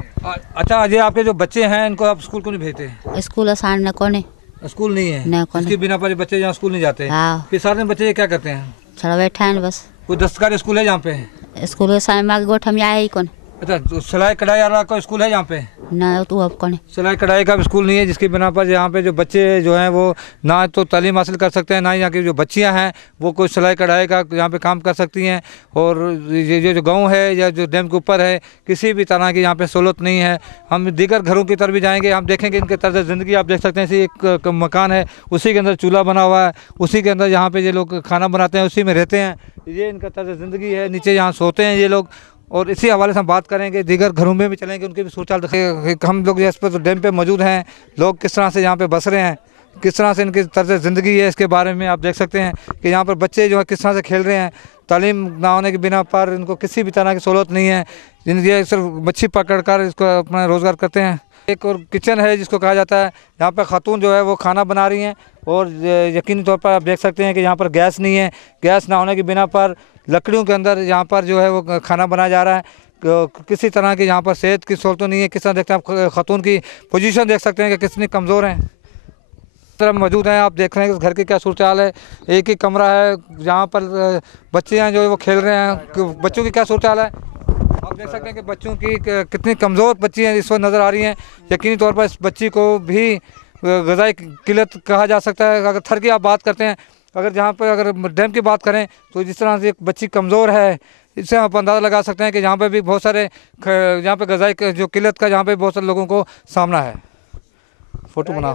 अच्छा ये आपके जो बच्चे हैं इनको आप स्कूल क्यों नहीं भेजते? स्कूल असां न कोने, स्कूल नहीं है, इसके बिना पर बच्चे यहाँ स्कूल नहीं जाते। फिर सारे बच्चे क्या करते हैं? छड़ा बैठा है बस। कोई दस्तकारी स्कूल है यहाँ पे? स्कूल माँ गोठ में आया ही कौन। अच्छा तो सिलाई कढ़ाई वाला कोई स्कूल है यहाँ पे? ना तो अब कौन सिलाई कढ़ाई का भी स्कूल नहीं है, जिसकी बिना पर यहाँ पे जो बच्चे जो हैं वो ना तो तालीम हासिल कर सकते हैं, ना यहाँ की जो बच्चियाँ हैं वो कोई सिलाई कढ़ाई का यहाँ पे काम कर सकती हैं। और ये जो गांव है या जो डैम के ऊपर है किसी भी तरह की यहाँ पे सहूलत नहीं है। हम दीगर घरों की तरफ भी जाएंगे, हम देखेंगे इनके तर्ज ज़िंदगी आप देख सकते हैं। इसी एक मकान है, उसी के अंदर चूल्हा बना हुआ है, उसी के अंदर यहाँ पे ये लोग खाना बनाते हैं, उसी में रहते हैं, ये इनका तर्ज ज़िंदगी है। नीचे यहाँ सोते हैं ये लोग। और इसी हवाले से हम बात करेंगे, दीगर घरों में भी चलेंगे, उनके भी सोचाल देखेंगे। हम लोग इस पर डैम पे मौजूद हैं, लोग किस तरह से यहाँ पे बस रहे हैं, किस तरह से इनकी तर्ज ज़िंदगी है, इसके बारे में आप देख सकते हैं कि यहाँ पर बच्चे जो है किस तरह से खेल रहे हैं। तालीम ना होने की बिना पर इनको किसी भी तरह की सहूलत नहीं है, ये सिर्फ मच्छी पकड़ कर इसको अपना रोज़गार करते हैं। एक और किचन है जिसको कहा जाता है, यहाँ पर खातून जो है वो खाना बना रही हैं और यकीनी तौर पर आप देख सकते हैं कि यहाँ पर गैस नहीं है। गैस ना होने की बिना पर लकड़ियों के अंदर यहाँ पर जो है वो खाना बनाया जा रहा है। किसी तरह की यहाँ पर सेहत की सहूलत नहीं है। किस तरह देखते हैं आप खातून की पोजीशन देख सकते हैं कि कितनी कमज़ोर हैं। तरफ मौजूद हैं, आप देख रहे हैं कि घर की क्या सूरत हाल है। एक ही कमरा है जहाँ पर बच्चे हैं जो है वो खेल रहे हैं। बच्चों की क्या सूरत हाल है आप देख सकते हैं कि बच्चों की कितनी कमज़ोर बच्ची हैं इस वक्त नज़र आ रही हैं। यकीनी तौर पर इस बच्ची को भी ग़िज़ाई किल्लत कहा जा सकता है। अगर थर की आप बात करते हैं, अगर जहाँ पर अगर डैम की बात करें तो जिस तरह से एक बच्ची कमज़ोर है, इससे आप अंदाज़ा लगा सकते हैं कि यहाँ पे भी बहुत सारे यहाँ पे ग़िज़ाई जो किल्लत का यहाँ पे बहुत सारे लोगों को सामना है। फ़ोटो बना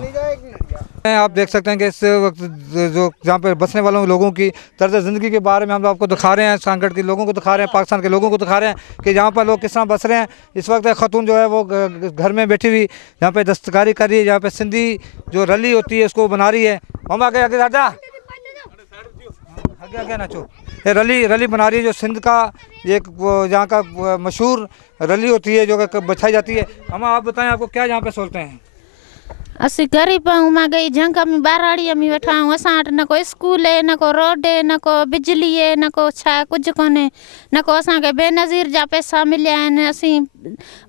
आप देख सकते हैं कि इस वक्त जो जहाँ पे बसने वालों लोगों की तर्ज ज़िंदगी के बारे में हम आपको दिखा रहे हैं, सांगड़ के लोगों को दिखा रहे हैं, पाकिस्तान के लोगों को दिखा रहे हैं कि यहाँ पर लोग किस तरह बस रहे हैं। इस वक्त खातून जो है वो घर में बैठी हुई यहाँ पे दस्तकारी कर रही है, यहाँ पे सिंधी जो रली होती है उसको बना रही है। हम आगे आगे आगे आगे नाचो, ये रली बना रही है जो सिंध का एक यहाँ का मशहूर रली होती है जो बछाई जाती है। हम आप बताएं आपको क्या यहाँ पे सोचते हैं? असी गरीब आऊँ, मां गई जंग में बाराड़ीअ में वेठा आहियूं। असां वटि न को स्कूल है, न को रोड है, न को बिजली है, न को छा कुछ कोन्हे, न को असांखे बेनज़ीर जा पैसा मिलिया आहिनि। असीं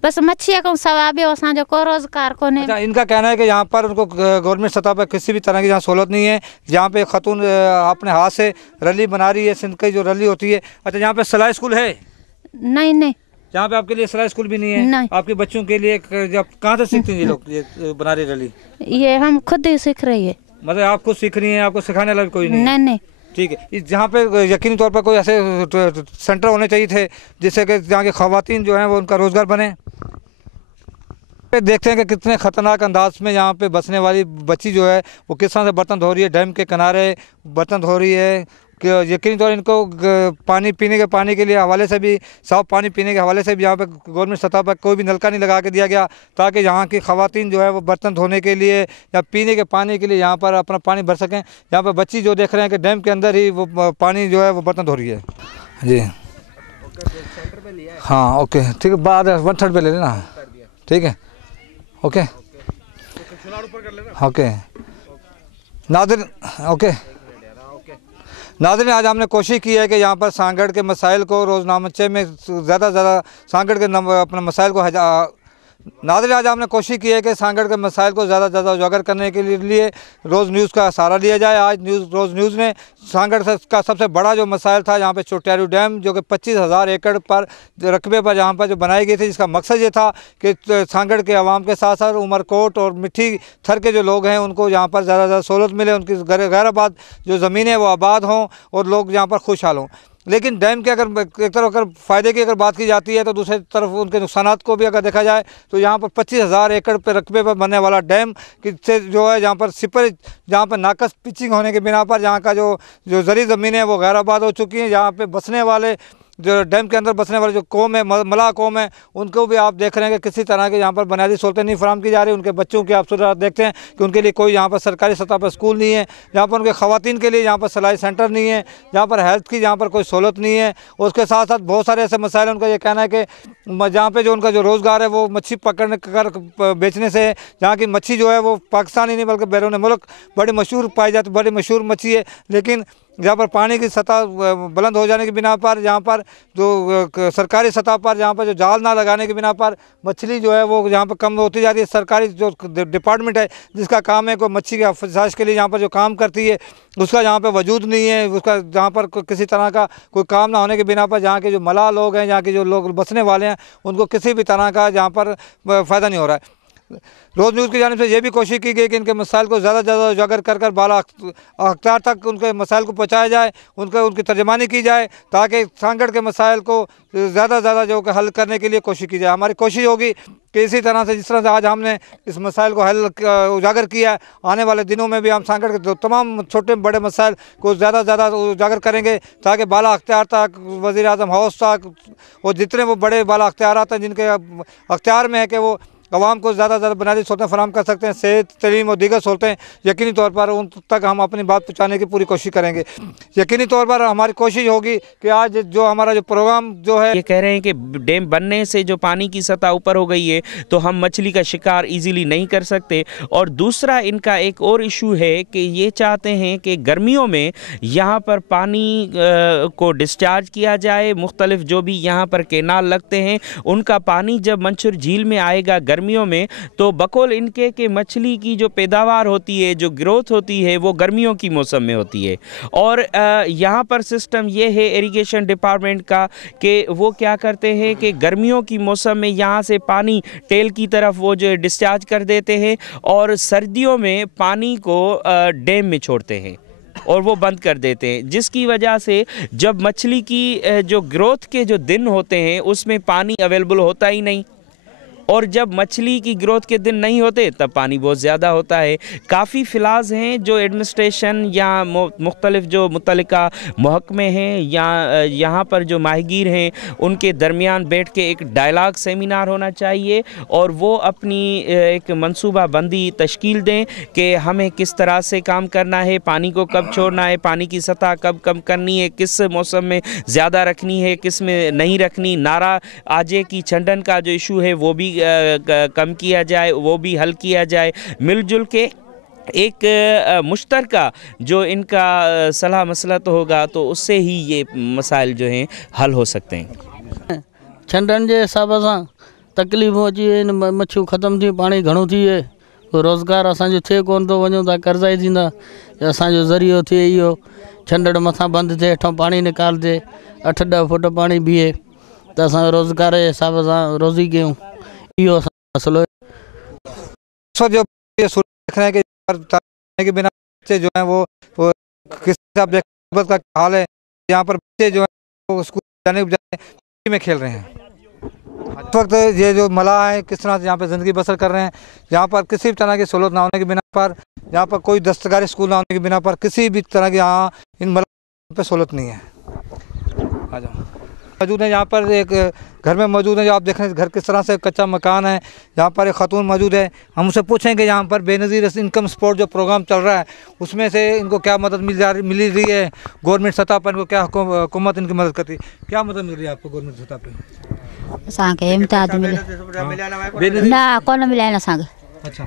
बस मच्छीअ खां सवाइ ॿियो असांजो को रोज़गार कोन्हे। अच्छा, इनका कहना है कि यहाँ पर उनको गवर्नमेंट सतह पर किसी भी तरह की यहाँ सहूलत नहीं है। यहाँ पे खातून अपने हाथ से रली बना रही है, सिंध की जो रली होती है। अच्छा, यहाँ पे सिलाई स्कूल है? नहीं नहीं, यहाँ पे आपके लिए सिलाई स्कूल भी नहीं है? नहीं। आपके बच्चों के लिए जब कहाँ से सीखती हैं ये लोग ये बना रही रली? ये हम खुद ही सीख रही है। मतलब आप खुद सीख रही हैं, आपको सिखाने वाला कोई नहीं? नहीं नहीं। ठीक है, इस जहाँ पे यकीनी तौर पर कोई ऐसे सेंटर होने चाहिए थे जिससे कि जहाँ की ख़वातीन जो हैं वो उनका रोज़गार बने। पे देखते हैं कि कितने ख़तरनाक अंदाज में यहाँ पे बसने वाली बच्ची जो है वो किस तरह से बर्तन धो रही है, डैम के किनारे बर्तन धो रही है। कि यकीनी तौर इनको पानी पीने के पानी के लिए हवाले से भी, साफ़ पानी पीने के हवाले से भी यहाँ पे गवर्नमेंट सतह पर कोई भी नलका नहीं लगा के दिया गया, ताकि यहाँ की ख़वातीन जो है वो बर्तन धोने के लिए या पीने के पानी के लिए यहाँ पर अपना पानी भर सकें। यहाँ पर बच्ची जो देख रहे हैं कि डैम के अंदर ही वो पानी जो है वो बर्तन धो रही है जी। हाँ ओके ठीक है, बाद 1/3 पे ले लेना, ठीक है ओके ओके नादिर ओके नाज़रीन, आज हमने कोशिश की है कि यहाँ पर सांगड़ के मसाइल को रोज़नामचे में ज़्यादा से ज़्यादा सांगड़ के अपने मसाइल को नाज़रीन आज हमने कोशिश की है कि सांगड़ के मसाइल को ज़्यादा से ज़्यादा उजागर करने के लिए रोज़ न्यूज़ का सहारा लिया जाए। आज रोज़ न्यूज़ ने सांगड़ का सबसे बड़ा जो मसाइल था यहाँ पे छोटियारू डैम जो कि 25,000 एकड़ पर रकबे पर यहाँ पर जो बनाई गई थी, जिसका मकसद ये था कि सांगड़ के अवाम के साथ साथ उमरकोट और मिट्टी थर के जो लोग हैं उनको यहाँ पर ज़्यादा से ज़्यादा सहूलत मिले, उनकी गैराबाद जो ज़मीनें वो आबाद हों और लोग यहाँ पर खुशहाल हों। लेकिन डैम के अगर एक तरफ अगर फ़ायदे की अगर बात की जाती है तो दूसरी तरफ उनके नुकसानात को भी अगर देखा जाए तो यहाँ पर 25,000 एकड़ पे रकबे पर बनने वाला डैम से जो है जहाँ पर सिपर जहाँ पर नाकस पिचिंग होने के बिना पर यहाँ का जो ज़री ज़मीनें हैं वो गैराबाद हो चुकी हैं। यहाँ पे बसने वाले जो डैम के अंदर बसने वाले जो कौम है, मलाह कौम है, उनको भी आप देख रहे हैं कि किसी तरह के यहाँ पर बुनियादी सहूलतें नहीं फराहम की जा रही। उनके बच्चों की आप सूरत देखते हैं कि उनके लिए कोई यहाँ पर सरकारी सतह पर स्कूल नहीं है, यहाँ पर उनके ख़वातीन के लिए यहाँ पर सिलाई सेंटर नहीं है, यहाँ पर हेल्थ की यहाँ पर कोई सहूलत नहीं है। उसके साथ साथ बहुत सारे ऐसे मसाइल हैं। उनका ये कहना है कि जहाँ पे जो उनका जो रोज़गार है वो मच्छी पकड़ने कर बेचने से, जहाँ की मच्छी जो है वो पाकिस्तान ही नहीं बल्कि बैरून मुल्क बड़ी मशहूर पाई जाती, बड़ी मशहूर मच्छी है। लेकिन जहाँ पर पानी की सतह बुलंद हो जाने की बिना पर, जहाँ पर जो सरकारी सतह पर जहाँ पर जो जाल ना लगाने की बिना पर मछली जो है वो यहाँ पर कम होती जा रही है। सरकारी जो डिपार्टमेंट है जिसका काम है कोई मच्छी के अफसाश के लिए यहाँ पर जो काम करती है उसका यहाँ पे वजूद नहीं है, उसका जहाँ पर किसी तरह का कोई काम ना होने के बिना पर जहाँ के जो मलाह लोग हैं, जहाँ के जो लोग बसने वाले हैं, उनको किसी भी तरह का जहाँ पर फ़ायदा नहीं हो रहा है। रोज़ न्यूज़ की जानिब से ये भी कोशिश की गई कि इनके मसाइल को ज़्यादा से ज़्यादा उजागर कर बाला अख्तियार तक उनके मसाइल को पहुँचाया जाए, उनकी तर्जमानी की जाए, ताकि सांगड़ के मसाइल को ज़्यादा से ज़्यादा जो हल करने के लिए कोशिश की जाए। हमारी कोशिश होगी कि इसी तरह से जिस तरह से आज हमने इस मसाइल को हल उजागर किया, आने वाले दिनों में भी हम सांगड़ के तमाम छोटे बड़े मसाइल को ज़्यादा से ज़्यादा उजागर करेंगे, ताकि बाला अख्तियार तक, वज़ीर आज़म हाउस तक और जितने वो बड़े बाला अख्तियारात हैं जिनके अख्तियार में है कि वो अवाम को ज़्यादा से ज़्यादा बुनियादी सहूलतें फराहम कर सकते हैं, सेहत, तलीम और दीगर सहूलतें, यकीनी तौर पर उन तक हम अपनी बात पहुँचाने की पूरी कोशिश करेंगे। यकीनी तौर पर हमारी कोशिश होगी कि आज जो हमारा जो प्रोग्राम जो है, ये कह रहे हैं कि डैम बनने से जो पानी की सतह ऊपर हो गई है तो हम मछली का शिकार इजीली नहीं कर सकते। और दूसरा इनका एक और इशू है कि ये चाहते हैं कि गर्मियों में यहाँ पर पानी को डिस्चार्ज किया जाए। मुख्तलिफ जो भी यहाँ पर केनाल लगते हैं उनका पानी जब मंसूर झील में आएगा गर्मियों में तो बकौल इनके कि मछली की जो पैदावार होती है, जो ग्रोथ होती है, वो गर्मियों की मौसम में होती है। और यहाँ पर सिस्टम ये है इरिगेशन डिपार्टमेंट का कि वो क्या करते हैं कि गर्मियों की मौसम में यहाँ से पानी टेल की तरफ वो जो डिस्चार्ज कर देते हैं और सर्दियों में पानी को डैम में छोड़ते हैं और वो बंद कर देते हैं, जिसकी वजह से जब मछली की जो ग्रोथ के जो दिन होते हैं उसमें पानी अवेलेबल होता ही नहीं, और जब मछली की ग्रोथ के दिन नहीं होते तब पानी बहुत ज़्यादा होता है। काफ़ी फ़िलाज हैं जो एडमिनिस्ट्रेशन या मुख्तलिफ जो मुतल्लिका महकमे हैं या यहाँ पर जो माहिगीर हैं उनके दरमियान बैठ के एक डायलॉग सेमिनार होना चाहिए और वो अपनी एक मंसूबा बंदी तश्कील दें कि हमें किस तरह से काम करना है, पानी को कब छोड़ना है, पानी की सतह कब कम करनी है, किस मौसम में ज़्यादा रखनी है, किस में नहीं रखनी। नारा आजे की छंडन का जो इशू है वो भी कम किया जाए, वो भी हल किया जाए। मिलजुल के एक मुश्तरका जो इनका सलाह मसलत होगा तो उससे ही ये मसाइल जो हैं हल हो सकते हैं। छंडन के हिसाब से तकलीफ़ूं अची आहिनि, मच्छियूं ख़त्म थी, पानी घणो थी वियो, रोज़गार असांजो थिए कोन थो, वञूं था कर्ज़ा ई थींदा, असांजो ज़रियो थिए इहो छंडड़ मथां बंदि थिए, हेठां पाणी निकालजे, 8-10 फुट पाणी बीहे त असां रोज़गार जे हिसाब सां रोज़ी कयूं, इहो मसलो है। जो देख रहे हैं कि के बिना बच्चे जो हैं वो किस का हाल है, यहाँ पर बच्चे जो हैं वो स्कूल जाने में खेल रहे हैं। इस वक्त ये जो मलाह है किस तरह से यहाँ पे ज़िंदगी बसर कर रहे हैं, यहाँ पर किसी भी तरह की सहूलत ना होने की बिना पर, यहाँ पर कोई दस्तकारी स्कूल ना होने की बिना पर किसी भी तरह की यहाँ इन मलाह पे सहूलत नहीं है। आ जाओ मौजूद है यहाँ पर एक घर में मौजूद है, जो आप देख रहे हैं घर किस तरह से कच्चा मकान है। यहाँ पर एक खातून मौजूद है, हम उनसे पूछेंगे यहाँ पर बेनज़ीर इनकम सपोर्ट जो प्रोग्राम चल रहा है उसमें से इनको क्या मदद मिल रही है, गवर्नमेंट सतह पर इनको क्या हुकूमत इनकी मदद करती है, क्या मदद मिल रही है आपको गवर्नमेंट सतह पर? असांखे इम्तियाज़ मिले ना कोन मिला है असांखे।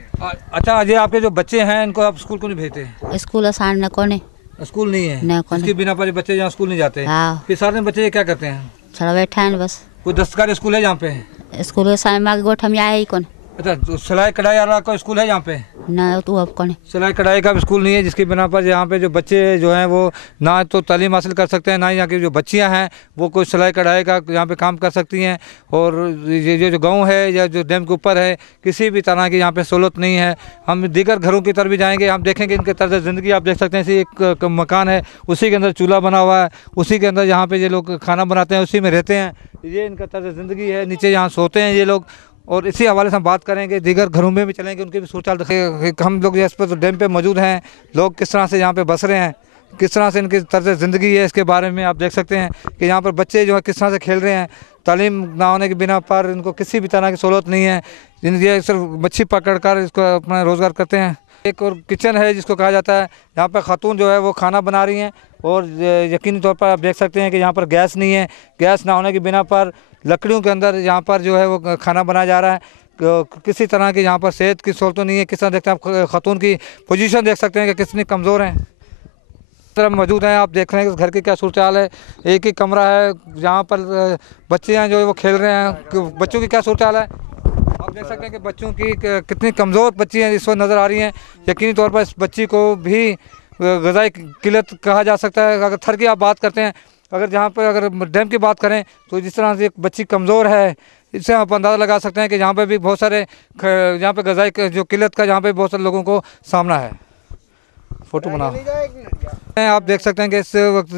अच्छा ये आपके जो बच्चे हैं इनको आप स्कूल क्यों नहीं भेजते? स्कूल असां न कोने, स्कूल नहीं है, इसके बिना पर बच्चे यहाँ स्कूल नहीं जाते। फिर सारे दिन बच्चे क्या करते हैं? छड़ा बैठा है बस। कोई दस्तकारी स्कूल है यहाँ पे? स्कूल असां मागे गोठ में आया ही कोन। अच्छा तो सिलाई कढ़ाई वाला कोई स्कूल है यहाँ पे? ना तो अब कौन सिलाई कढ़ाई का भी स्कूल नहीं है, जिसकी बिना पर यहाँ पे जो बच्चे जो हैं वो ना तो तालीम हासिल कर सकते हैं, ना यहाँ की जो बच्चियाँ हैं वो कोई सिलाई कढ़ाई का यहाँ पे काम कर सकती हैं। और ये जो गांव है या जो डैम के ऊपर है किसी भी तरह की यहाँ पे सहूलत नहीं है। हम दीगर घरों की तरफ भी जाएंगे, हम देखेंगे इनके तर्ज ज़िंदगी आप देख सकते हैं। इसी एक मकान है, उसी के अंदर चूल्हा बना हुआ है, उसी के अंदर यहाँ पे ये लोग खाना बनाते हैं, उसी में रहते हैं, ये इनका तर्ज ज़िंदगी है। नीचे यहाँ सोते हैं ये लोग। और इसी हवाले से हम बात करेंगे, दीगर घरों में भी चलेंगे, उनके भी सूरत देखेंगे। हम लोग इस पर डैम पे मौजूद हैं, लोग किस तरह से यहाँ पे बस रहे हैं, किस तरह से इनकी तर्ज ज़िंदगी है, इसके बारे में आप देख सकते हैं कि यहाँ पर बच्चे जो है किस तरह से खेल रहे हैं। तालीम ना होने की बिना पर इनको किसी भी तरह की सहूलत नहीं है, ये सिर्फ मच्छी पकड़ कर इसको अपना रोज़गार करते हैं। एक और किचन है जिसको कहा जाता है, यहाँ पर खातून जो है वो खाना बना रही हैं और यकीनी तौर पर आप देख सकते हैं कि यहाँ पर गैस नहीं है। गैस ना होने की बिना पर लकड़ियों के अंदर यहाँ पर जो है वो खाना बनाया जा रहा है। किसी तरह की यहाँ पर सेहत की सहूलत नहीं है। किस तरह देखते हैं आप खातून की पोजीशन देख सकते हैं कि कितनी कमज़ोर हैं। तरफ मौजूद हैं, आप देख रहे हैं कि घर की क्या सूरत हाल है। एक ही कमरा है जहाँ पर बच्चे हैं जो है वो खेल रहे हैं। बच्चों की क्या सूरत हाल है आप देख सकते हैं कि बच्चों की कितनी कमज़ोर बच्ची हैं इस वक्त नज़र आ रही हैं। यकीनी तौर पर इस बच्ची को भी ग़िज़ाई किल्लत कहा जा सकता है। अगर थर की आप बात करते हैं, अगर जहाँ पर अगर डैम की बात करें तो जिस तरह से एक बच्ची कमज़ोर है, इससे आप अंदाज़ा लगा सकते हैं कि यहाँ पे भी बहुत सारे यहाँ पे ग़िज़ाई जो किल्लत का यहाँ पे बहुत सारे लोगों को सामना है। फ़ोटो बना आप देख सकते हैं कि इस वक्त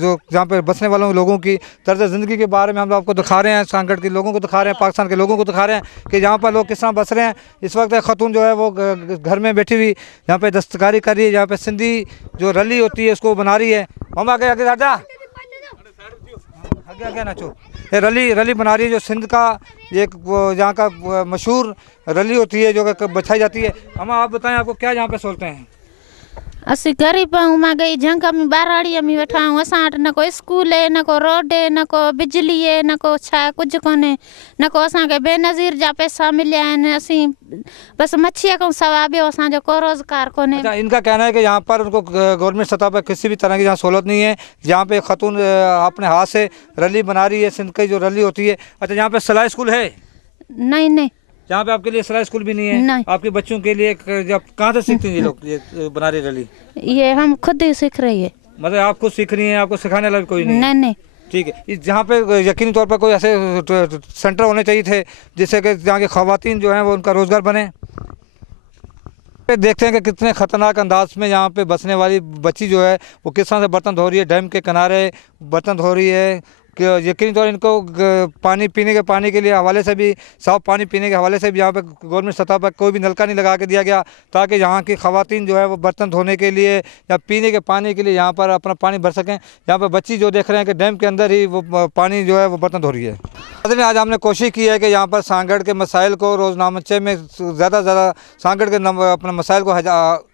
जो जहाँ पे बसने वालों लोगों की तर्ज ज़िंदगी के बारे में हम आपको दिखा रहे हैं, सांगड़ के लोगों को दिखा रहे हैं, पाकिस्तान के लोगों को दिखा रहे हैं कि यहाँ पर लोग किस तरह बस रहे हैं। इस वक्त खातून जो है वो घर में बैठी हुई यहाँ पे दस्तकारी कर रही है, यहाँ पे सिंधी जो रली होती है उसको बना रही है। हम आगे आगे आगे आगे नाचो, ये रली बना रही है जो सिंध का एक यहाँ का मशहूर रली होती है जो बछाई जाती है। हम आप बताएं आपको क्या यहाँ पे सोचते हैं? असी गरीब आहियूं, मां गई झंग में ॿारहाड़ीअ में वेठा आहियूं। असां वटि न को स्कूल आहे, न को रोड आहे, न को बिजली आहे, न को छा कुझु कोन्हे, न को असांखे बेनज़ीर जा पैसा मिलिया आहिनि। असीं बसि मच्छीअ खां सवाइ ॿियो असांजो को रोज़गार कोन्हे। अच्छा, इनका कहना है कि यहाँ पर उनको गवर्नमेंट सतह पर किसी भी तरह की यहाँ सहूलत नहीं है। यहाँ पे खातून अपने हाथ से रली बना रही है, सिंध की जो रली होती है। अच्छा, यहाँ पे सिलाई स्कूल है? नहीं, यहाँ पे आपके लिए सिलाई स्कूल भी नहीं है? नहीं। आपके बच्चों के लिए जब कहाँ से सीखते हैं ये लोग ये बना रही रली? ये हम खुद ही सीख रही है। मतलब आप खुद सीख रही हैं, आपको सिखाने वाला कोई नहीं? नहीं। ठीक है, जहाँ पे यकीनी तौर पर कोई ऐसे सेंटर होने चाहिए थे जिससे कि जहाँ की ख़वातीन जो हैं वो उनका रोज़गार बने। देखते हैं कि कितने ख़तरनाक अंदाज में यहाँ पे बसने वाली बच्ची जो है वो किस तरह से बर्तन धो रही है, डैम के किनारे बर्तन धो रही है। कि यकीनी तौर इनको पानी पीने के पानी के लिए हवाले से भी, साफ़ पानी पीने के हवाले से भी यहाँ पे गवर्नमेंट सतह पर कोई भी नलका नहीं लगा के दिया गया ताकि यहाँ की ख़वातीन जो है वो बर्तन धोने के लिए या पीने के पानी के लिए यहाँ पर अपना पानी भर सकें। यहाँ पर बच्ची जो देख रहे हैं कि डैम के अंदर ही वो पानी जो है वो बर्तन धो रही है। आज हमने कोशिश की है कि यहाँ पर सांगड़ के मसाइल को रोज़नामचे में ज़्यादा से ज़्यादा सांगड़ के अपने मसाइल को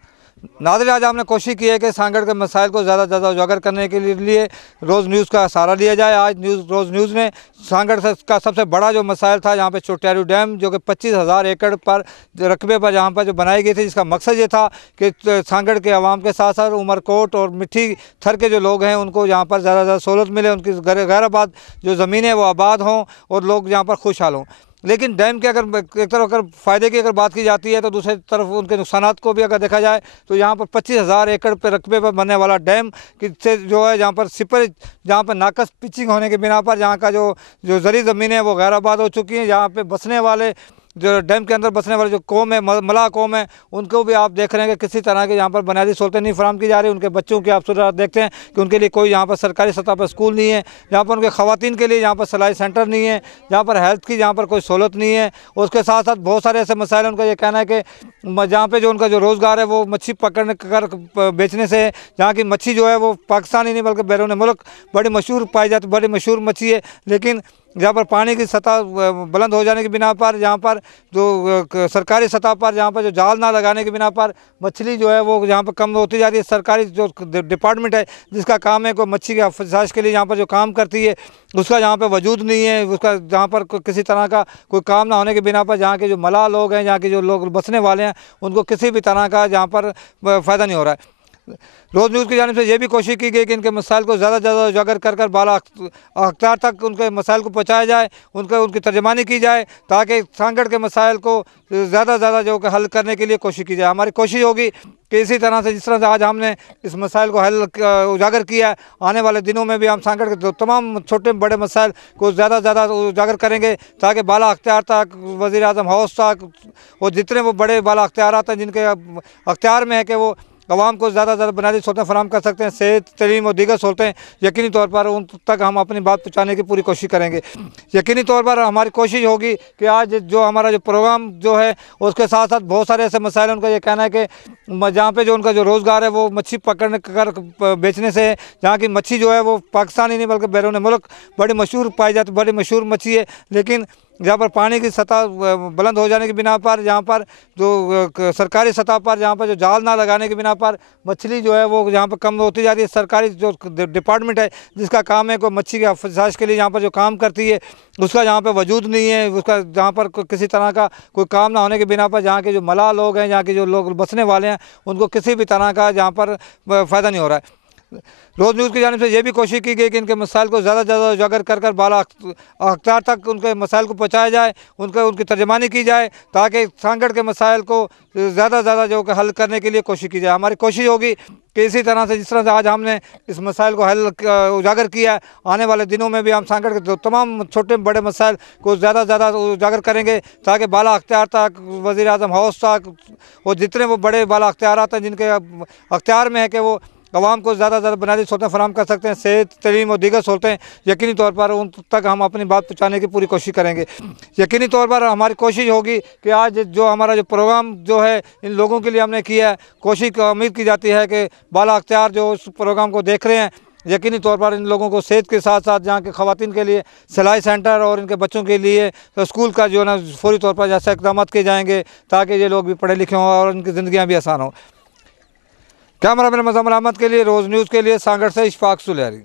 नाज़रीन आज हमने कोशिश की है कि सांगड़ के मसाइल को ज़्यादा से ज़्यादा उजागर करने के लिए रोज़ न्यूज़ का सहारा लिया जाए। आज रोज़ न्यूज़ ने सांगड़ का सबसे बड़ा जो मसाइल था यहाँ पे छोटियारू डैम जो कि 25,000 एकड़ पर रकबे पर यहाँ पर जो बनाई गई थी, जिसका मकसद ये था कि सांगड़ के अवाम के साथ साथ उमरकोट और मिट्टी थर के जो लोग हैं उनको यहाँ पर ज़्यादा से ज़्यादा सहूलत मिले, उनकी गैराबाद जो ज़मीनें वो आबाद हों और लोग यहाँ पर खुशहाल हों। लेकिन डैम के अगर एक तरफ अगर फ़ायदे की अगर बात की जाती है तो दूसरी तरफ उनके नुकसानात को भी अगर देखा जाए तो यहाँ पर 25,000 एकड़ पर रकबे पर बनने वाला डैम से जो है जहाँ पर सिपर जहाँ पर नाकस पिचिंग होने के बिना पर यहाँ का जो ज़री ज़मीनें वो गैराबाद हो चुकी हैं। यहाँ पे बसने वाले जो डैम के अंदर बसने वाले जो कौम है, मलाह कौम है, उनको भी आप देख रहे हैं कि किसी तरह के यहाँ पर बुनियादी सहूलतें नहीं फराहम की जा रही। उनके बच्चों की आप सूरत देखते हैं कि उनके लिए कोई यहाँ पर सरकारी सतह पर स्कूल नहीं है, जहाँ पर उनके ख़वातीन के लिए यहाँ पर सिलाई सेंटर नहीं है, जहाँ पर हेल्थ की यहाँ पर कोई सहूलत नहीं है। उसके साथ साथ बहुत सारे ऐसे मसाइल, उनका ये कहना है कि जहाँ पे जो उनका जो रोज़गार है वो मच्छी पकड़ने कर बेचने से है, जहाँ की मच्छी जो है वो पाकिस्तान ही नहीं बल्कि बैरून मुल्क बड़ी मशहूर पाई जाती, बड़ी मशहूर मच्छी है। लेकिन जहाँ पर पानी की सतह बुलंद हो जाने की बिना पर, जहाँ पर जो सरकारी सतह पर जहाँ पर जो जाल ना लगाने की बिना पर मछली जो है वो यहाँ पर कम होती जा रही है। सरकारी जो डिपार्टमेंट है जिसका काम है कोई मच्छी के अफसाश के लिए यहाँ पर जो काम करती है, उसका यहाँ पर वजूद नहीं है। उसका जहाँ पर किसी तरह का कोई काम ना होने की बिना पर जहाँ के जो मलाह लोग हैं, जहाँ के जो लोग बसने वाले हैं, उनको किसी भी तरह का जहाँ पर फ़ायदा नहीं हो रहा है। रोज़ न्यूज़ की जानिब से ये भी कोशिश की गई कि इनके मसाइल को ज़्यादा से ज़्यादा उजागर कर बाला अख्तियार तक उनके मसाइल को पहुँचाया जाए, उनकी तर्जमानी की जाए, ताकि सांगड़ के मसाइल को ज़्यादा से ज़्यादा जो हल करने के लिए कोशिश की जाए। हमारी कोशिश होगी कि इसी तरह से जिस तरह से आज हमने इस मसाइल को हल उजागर किया है, आने वाले दिनों में भी हम सांगड़ के तमाम छोटे बड़े मसाइल को ज़्यादा से ज़्यादा उजागर करेंगे, ताकि बाला अख्तियार तक, वज़ीर आज़म हाउस तक, और जितने वो बड़े बाला अख्तियारात हैं जिनके अख्तियार में है कि वो अवाम को ज़्यादा से ज़्यादा बुनियादी सहूलतें फराहम कर सकते हैं, सेहत, तलीम और दीगर सहूलतें, यकीनी तौर पर उन तक हम अपनी बात पहुँचाने की पूरी कोशिश करेंगे। यकीनी तौर पर हमारी कोशिश होगी कि आज जो हमारा जो प्रोग्राम जो है उसके साथ साथ बहुत सारे ऐसे मसाइल, उनका ये कहना है कि जहाँ पे जो उनका जो रोज़गार है वो मच्छी पकड़ने कर बेचने से है, जहाँ की मच्छी जो है वो पाकिस्तान ही नहीं बल्कि बैरून मुल्क बड़ी मशहूर पाई जाती, बड़ी मशहूर मच्छी है। लेकिन जहाँ पर पानी की सतह बुलंद हो जाने की बिना पर, जहाँ पर जो सरकारी सतह पर जहाँ पर जो जाल ना लगाने की बिना पर मछली जो है वो यहाँ पर कम होती जा रही है। सरकारी जो डिपार्टमेंट है जिसका काम है कोई मच्छी के अफसाश के लिए यहाँ पर जो काम करती है, उसका यहाँ पर वजूद नहीं है। उसका जहाँ पर किसी तरह का कोई काम ना होने की बिना पर जहाँ के जो मलाह लोग हैं, जहाँ के जो लोग बसने वाले हैं, उनको किसी भी तरह का जहाँ पर फ़ायदा नहीं हो रहा है। रोज़ न्यूज़ की जानिब से ये भी कोशिश की गई कि इनके मसाइल को ज़्यादा से ज़्यादा उजागर कर बाला अख्तियार तक उनके मसाइल को पहुँचाया जाए, उनकी तर्जमानी की जाए, ताकि सांगड़ के मसाइल को ज़्यादा से ज़्यादा जो हल करने के लिए कोशिश की जाए। हमारी कोशिश होगी कि इसी तरह से जिस तरह से आज हमने इस मसाइल को हल उजागर किया है, आने वाले दिनों में भी हम सांगड़ के तमाम छोटे बड़े मसाइल को ज़्यादा से ज़्यादा उजागर करेंगे, ताकि बाला अख्तियार तक, वज़ीर आज़म हाउस तक, और जितने वो बड़े बाला अख्तियारात हैं जिनके अख्तियार में है कि वो अवाम को ज़्यादा से ज़्यादा बुनियादी सहूलतें फराहम कर सकते हैं, सेहत, तलीम और दीगर सहूलतें, यकीनी तौर पर उन तक हम अपनी बात पहुँचाने की पूरी कोशिश करेंगे। यकीनी तौर पर हमारी कोशिश होगी कि आज जो हमारा जो प्रोग्राम जो है इन लोगों के लिए हमने किया है, कोशिश उम्मीद की जाती है कि बाला अख्तियार जो उस प्रोग्राम को देख रहे हैं, यकीनी तौर पर इन लोगों को सेहत के साथ साथ जहाँ के ख़वातीन के लिए सिलाई सेंटर और इनके बच्चों के लिए तो स्कूल का जो है ना फौरी तौर पर जैसे इक़दाम किए जाएंगे, ताकि ये लोग भी पढ़े लिखे हों और उनकी ज़िंदगियाँ भी आसान हों। कैमरा मैन मुज़म्मिल अहमद के लिए, रोज़ न्यूज़ के लिए, सांगड़ से इशफाक सुलेरी।